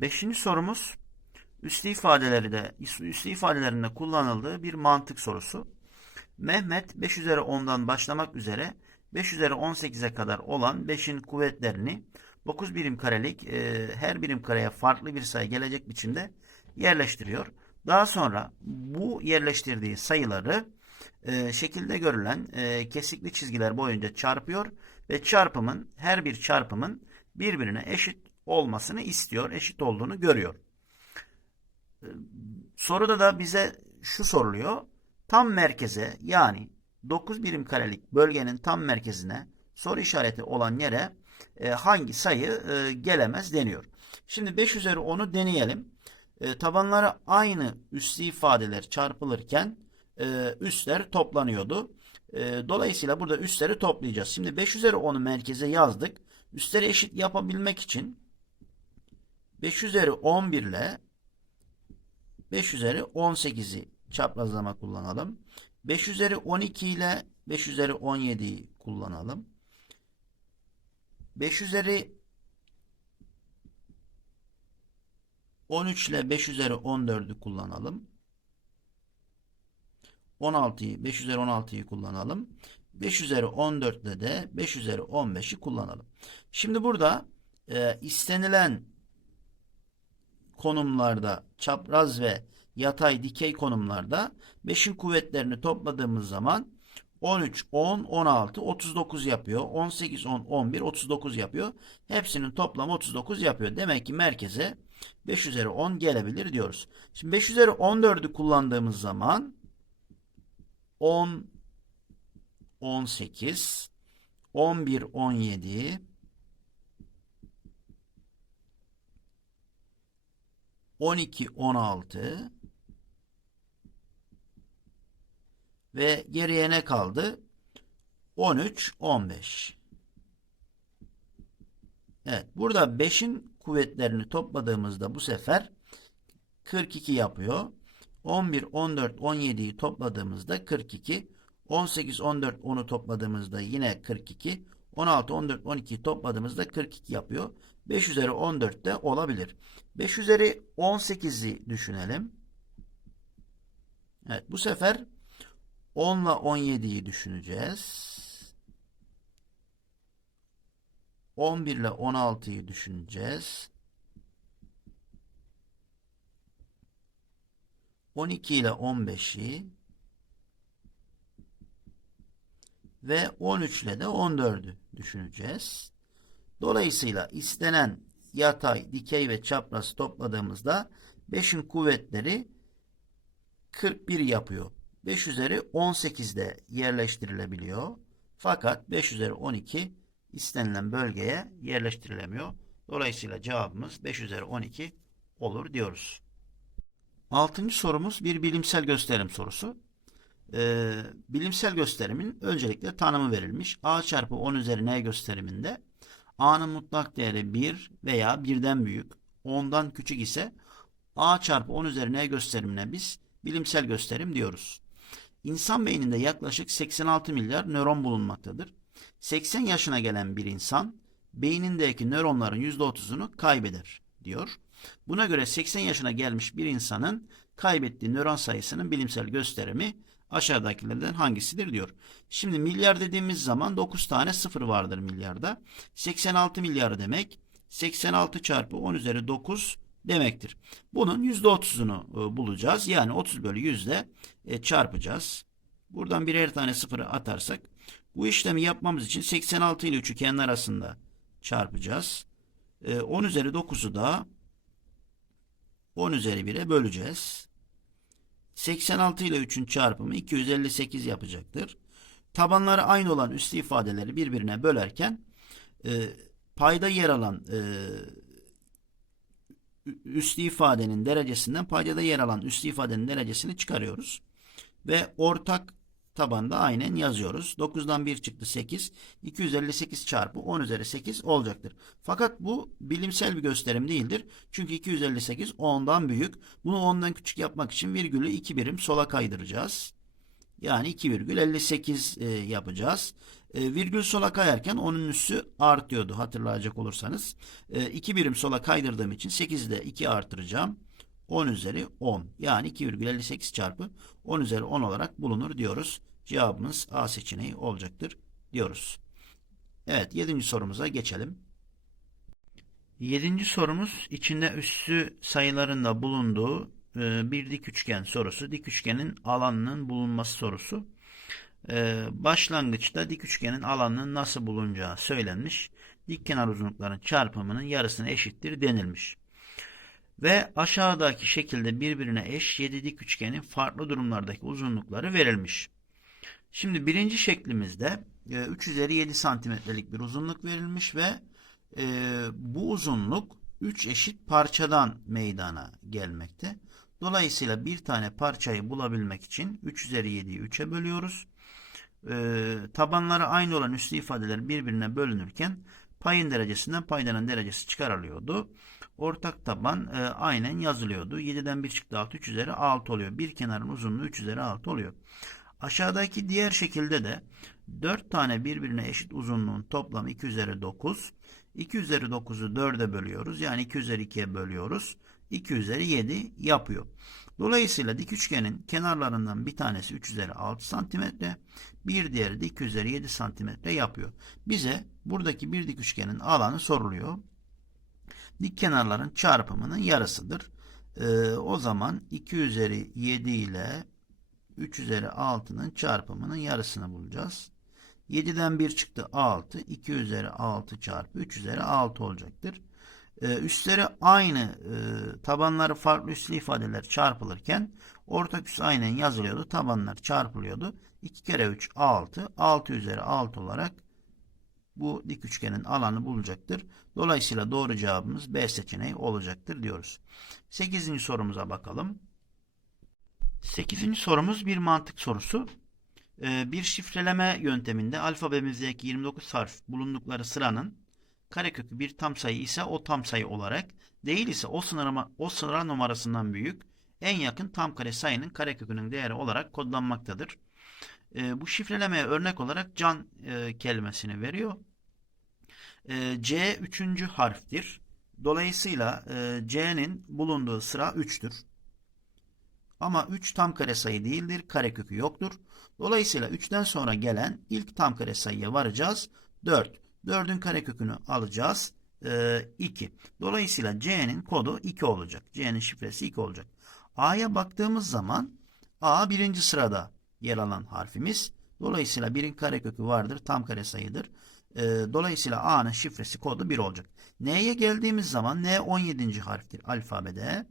Beşinci sorumuz üslü ifadeleri de üslü ifadelerinde kullanıldığı bir mantık sorusu. Mehmet 5 üzeri 10'dan başlamak üzere 5 üzeri 18'e kadar olan 5'in kuvvetlerini 9 birim karelik e, her birim kareye farklı bir sayı gelecek biçimde yerleştiriyor. Daha sonra bu yerleştirdiği sayıları e, şekilde görülen e, kesikli çizgiler boyunca çarpıyor ve çarpımın her bir çarpımın birbirine eşit olmasını istiyor, eşit olduğunu görüyor. E, soruda da bize şu soruluyor. Tam merkeze yani 9 birim karelik bölgenin tam merkezine soru işareti olan yere e, hangi sayı e, gelemez deniyor. Şimdi 5 üzeri 10'u deneyelim. E, tabanları aynı üslü ifadeler çarpılırken e, üstler toplanıyordu. E, dolayısıyla burada üstleri toplayacağız. Şimdi 5 üzeri 10'u merkeze yazdık. Üstleri eşit yapabilmek için 5 üzeri 11 ile 5 üzeri 18'i çaprazlama kullanalım. 5 üzeri 12 ile 5 üzeri 17'yi kullanalım. 5 üzeri 13 ile 5 üzeri 14'ü kullanalım. 16'yı 5 üzeri 16'yı kullanalım. 5 üzeri 14 ile de 5 üzeri 15'i kullanalım. Şimdi burada e, istenilen konumlarda çapraz ve yatay dikey konumlarda 5'in kuvvetlerini topladığımız zaman 13, 10, 16, 39 yapıyor. 18, 10, 11, 39 yapıyor. Hepsinin toplamı 39 yapıyor. Demek ki merkeze 5 üzeri 10 gelebilir diyoruz. Şimdi 5 üzeri 14'ü kullandığımız zaman 10, 18, 11, 17, 12, 16 ve geriye ne kaldı? 13, 15. Evet, burada 5'in kuvvetlerini topladığımızda bu sefer 42 yapıyor. 11, 14, 17'yi topladığımızda 42. 18, 14, 10'u topladığımızda yine 42. 16, 14, 12'yi topladığımızda 42 yapıyor. 5 üzeri 14 de olabilir. 5 üzeri 18'i düşünelim. Evet bu sefer 10 ile 17'yi düşüneceğiz. 11 ile 16'yı düşüneceğiz. 12 ile 15'i ve 13 ile de 14'ü düşüneceğiz. Dolayısıyla istenen yatay, dikey ve çapraz topladığımızda 5'in kuvvetleri 41 yapıyor. 5 üzeri 18'de yerleştirilebiliyor. Fakat 5 üzeri 12 istenilen bölgeye yerleştirilemiyor. Dolayısıyla cevabımız 5 üzeri 12 olur diyoruz. Altıncı sorumuz bir bilimsel gösterim sorusu. Ee, bilimsel gösterimin öncelikle tanımı verilmiş. A çarpı 10 üzeri n gösteriminde A'nın mutlak değeri 1 veya 1'den büyük, 10'dan küçük ise A çarpı 10 üzeri n gösterimine biz bilimsel gösterim diyoruz. İnsan beyninde yaklaşık 86 milyar nöron bulunmaktadır. 80 yaşına gelen bir insan beynindeki nöronların %30'unu kaybeder diyor. Buna göre 80 yaşına gelmiş bir insanın kaybettiği nöron sayısının bilimsel gösterimi aşağıdakilerden hangisidir diyor. Şimdi milyar dediğimiz zaman 9 tane sıfır vardır milyarda. 86 milyar demek 86 çarpı 10 üzeri 9 demektir. Bunun %30'unu e, bulacağız. Yani 30 bölü 100 ile e, çarpacağız. Buradan birer tane sıfırı atarsak bu işlemi yapmamız için 86 ile 3'ü kendi arasında çarpacağız. 10 üzeri 9'u da 10 üzeri 1'e böleceğiz. 86 ile 3'ün çarpımı 258 yapacaktır. Tabanları aynı olan üslü ifadeleri birbirine bölerken e, payda yer alan e, üslü ifadenin derecesinden paydada yer alan üslü ifadenin derecesini çıkarıyoruz. Ve ortak tabanda aynen yazıyoruz. 9'dan 1 çıktı 8. 258 çarpı 10 üzeri 8 olacaktır. Fakat bu bilimsel bir gösterim değildir. Çünkü 258 10'dan büyük. Bunu 10'dan küçük yapmak için virgülü 2 birim sola kaydıracağız. Yani 2,58 e, yapacağız. E, virgül sola kayarken onun üssü artıyordu hatırlayacak olursanız. E, 2 birim sola kaydırdığım için 8'de 2 artıracağım. 10 üzeri 10. Yani 2,58 çarpı 10 üzeri 10 olarak bulunur diyoruz. Cevabımız A seçeneği olacaktır diyoruz. Evet 7. sorumuza geçelim. 7. sorumuz içinde üssü sayılarında bulunduğu e, bir dik üçgen sorusu. Dik üçgenin alanının bulunması sorusu. E, başlangıçta dik üçgenin alanının nasıl bulunacağı söylenmiş. Dik kenar uzunlukların çarpımının yarısına eşittir denilmiş. Ve aşağıdaki şekilde birbirine eş 7 dik üçgenin farklı durumlardaki uzunlukları verilmiş. Şimdi birinci şeklimizde e, 3 üzeri 7 santimetrelik bir uzunluk verilmiş ve e, bu uzunluk 3 eşit parçadan meydana gelmekte. Dolayısıyla bir tane parçayı bulabilmek için 3 üzeri 7'yi 3'e bölüyoruz. E, tabanları aynı olan üslü ifadeler birbirine bölünürken payın derecesinden paydanın derecesi çıkarılıyordu. Ortak taban e, aynen yazılıyordu. 7'den 1 çıktı 6 3 üzeri 6 oluyor. Bir kenarın uzunluğu 3 üzeri 6 oluyor. Aşağıdaki diğer şekilde de 4 tane birbirine eşit uzunluğun toplamı 2 üzeri 9. 2 üzeri 9'u 4'e bölüyoruz. Yani 2 üzeri 2'ye bölüyoruz. 2 üzeri 7 yapıyor. Dolayısıyla dik üçgenin kenarlarından bir tanesi 3 üzeri 6 santimetre, bir diğeri de 2 üzeri 7 santimetre yapıyor. Bize buradaki bir dik üçgenin alanı soruluyor. Dik kenarların çarpımının yarısıdır. Ee, o zaman 2 üzeri 7 ile 3 üzeri 6'nın çarpımının yarısını bulacağız. 7'den 1 çıktı 6. 2 üzeri 6 çarpı 3 üzeri 6 olacaktır. Ee, üstleri aynı, e, tabanları farklı üslü ifadeler çarpılırken ortak üs aynen yazılıyordu. Tabanlar çarpılıyordu. 2 kere 3 6. 6 üzeri 6 olarak bu dik üçgenin alanı bulacaktır. Dolayısıyla doğru cevabımız B seçeneği olacaktır diyoruz. 8. sorumuza bakalım. 8. sorumuz bir mantık sorusu. Ee, bir şifreleme yönteminde alfabemizdeki 29 harf bulundukları sıranın karekökü bir tam sayı ise o tam sayı olarak değil ise o sınırama, o sıra numarasından büyük en yakın tam kare sayının karekökünün değeri olarak kodlanmaktadır. E, bu şifrelemeye örnek olarak can e, kelimesini veriyor. E, C üçüncü harftir. Dolayısıyla e, C'nin bulunduğu sıra 3'tür. Ama 3 tam kare sayı değildir. Karekökü yoktur. Dolayısıyla 3'ten sonra gelen ilk tam kare sayıya varacağız. 4. 4'ün karekökünü alacağız. E, 2. Dolayısıyla C'nin kodu 2 olacak. C'nin şifresi 2 olacak. A'ya baktığımız zaman A birinci sırada yer alan harfimiz. Dolayısıyla 1'in karekökü vardır. Tam kare sayıdır. E, dolayısıyla A'nın şifresi kodu 1 olacak. N'ye geldiğimiz zaman N 17. harftir alfabede.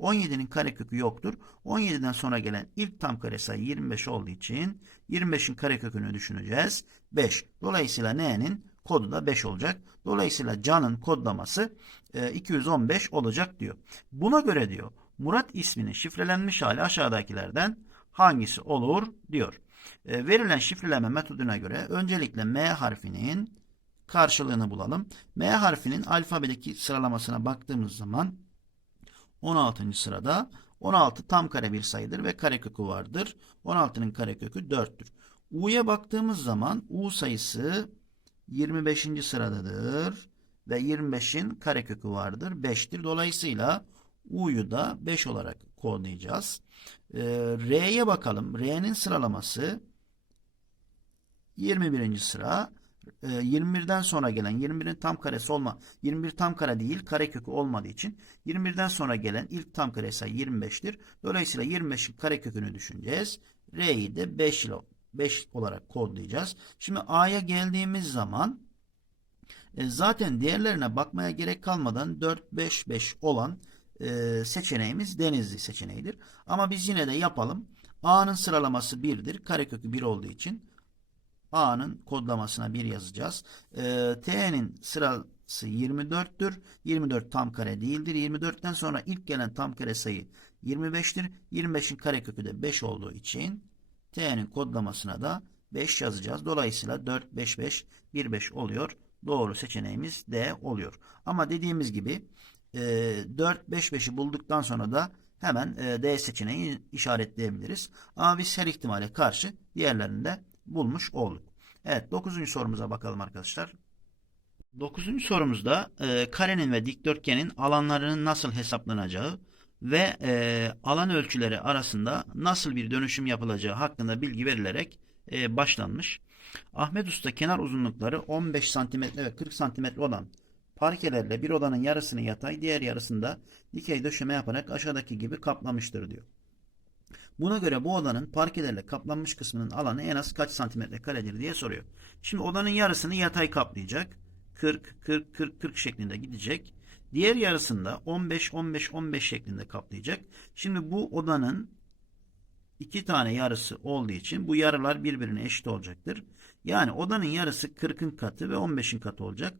17'nin karekökü yoktur. 17'den sonra gelen ilk tam kare sayı 25 olduğu için 25'in karekökünü düşüneceğiz. 5. Dolayısıyla N'nin kodu da 5 olacak. Dolayısıyla Can'ın kodlaması e, 215 olacak diyor. Buna göre diyor Murat isminin şifrelenmiş hali aşağıdakilerden hangisi olur diyor. E, verilen şifreleme metoduna göre öncelikle M harfinin karşılığını bulalım. M harfinin alfabedeki sıralamasına baktığımız zaman 16. sırada 16 tam kare bir sayıdır ve karekökü vardır. 16'nın karekökü 4'tür. U'ya baktığımız zaman U sayısı 25. sıradadır ve 25'in karekökü vardır. 5'tir. Dolayısıyla U'yu da 5 olarak kodlayacağız. Ee, R'ye bakalım. R'nin sıralaması 21. sıra. Ee, 21'den sonra gelen 21'in tam karesi olma 21 tam kare değil karekökü olmadığı için 21'den sonra gelen ilk tam kare sayı 25'tir. Dolayısıyla 25'in karekökünü düşüneceğiz. R'yi de 5 ile 5 olarak kodlayacağız. Şimdi A'ya geldiğimiz zaman e, zaten diğerlerine bakmaya gerek kalmadan 4 5 5 olan e, seçeneğimiz Denizli seçeneğidir. Ama biz yine de yapalım. A'nın sıralaması 1'dir. Karekökü 1 olduğu için A'nın kodlamasına 1 yazacağız. E, T'nin sırası 24'tür. 24 tam kare değildir. 24'ten sonra ilk gelen tam kare sayı 25'tir. 25'in karekökü de 5 olduğu için T'nin kodlamasına da 5 yazacağız. Dolayısıyla 4, 5, 5, 1, 5 oluyor. Doğru seçeneğimiz D oluyor. Ama dediğimiz gibi 4, 5, 5'i bulduktan sonra da hemen e, D seçeneği işaretleyebiliriz. Ama biz her ihtimale karşı diğerlerini de bulmuş olduk. Evet 9. sorumuza bakalım arkadaşlar. 9. sorumuzda e, karenin ve dikdörtgenin alanlarının nasıl hesaplanacağı ve e, alan ölçüleri arasında nasıl bir dönüşüm yapılacağı hakkında bilgi verilerek e, başlanmış. Ahmet Usta kenar uzunlukları 15 cm ve 40 cm olan parkelerle bir odanın yarısını yatay, diğer yarısında dikey döşeme yaparak aşağıdaki gibi kaplamıştır diyor. Buna göre bu odanın parkelerle kaplanmış kısmının alanı en az kaç santimetre karedir diye soruyor. Şimdi odanın yarısını yatay kaplayacak. 40, 40, 40, 40 şeklinde gidecek. Diğer yarısında 15, 15, 15 şeklinde kaplayacak. Şimdi bu odanın iki tane yarısı olduğu için bu yarılar birbirine eşit olacaktır. Yani odanın yarısı 40'ın katı ve 15'in katı olacak.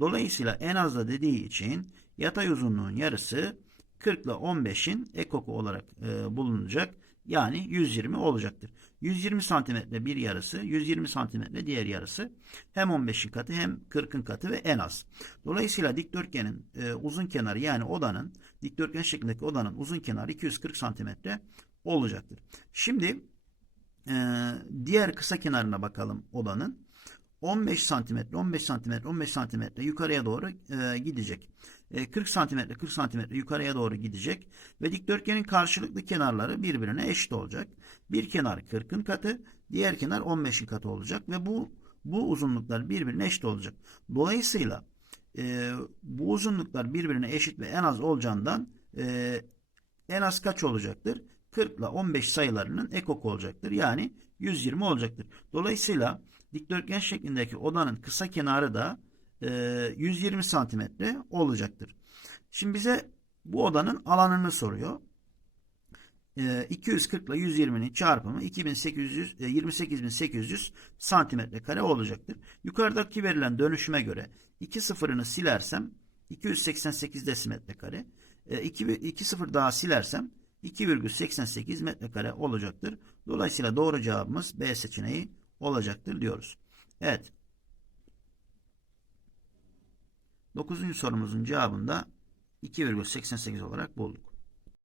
Dolayısıyla en az da dediği için yatay uzunluğun yarısı 40 ile 15'in ekoku olarak e, bulunacak. Yani 120 olacaktır. 120 santimetre bir yarısı, 120 santimetre diğer yarısı. Hem 15'in katı hem 40'ın katı ve en az. Dolayısıyla dikdörtgenin e, uzun kenarı yani odanın dikdörtgen şeklindeki odanın uzun kenarı 240 santimetre olacaktır. Şimdi e, diğer kısa kenarına bakalım odanın. 15 santimetre, 15 santimetre, 15 santimetre yukarıya doğru e, gidecek. E, 40 santimetre, 40 santimetre yukarıya doğru gidecek. Ve dikdörtgenin karşılıklı kenarları birbirine eşit olacak. Bir kenar 40'ın katı, diğer kenar 15'in katı olacak. Ve bu bu uzunluklar birbirine eşit olacak. Dolayısıyla e, bu uzunluklar birbirine eşit ve en az olacağından e, en az kaç olacaktır? 40 ile 15 sayılarının ekok olacaktır. Yani 120 olacaktır. Dolayısıyla dikdörtgen şeklindeki odanın kısa kenarı da e, 120 santimetre olacaktır. Şimdi bize bu odanın alanını soruyor. E, 240 ile 120'nin çarpımı 2800, e, 28800 santimetre kare olacaktır. Yukarıdaki verilen dönüşüme göre 2 sıfırını silersem 288 desimetre kare. E, 2, 2 sıfır daha silersem 2,88 metrekare olacaktır. Dolayısıyla doğru cevabımız B seçeneği olacaktır diyoruz. Evet. 9. sorumuzun cevabını da 2,88 olarak bulduk.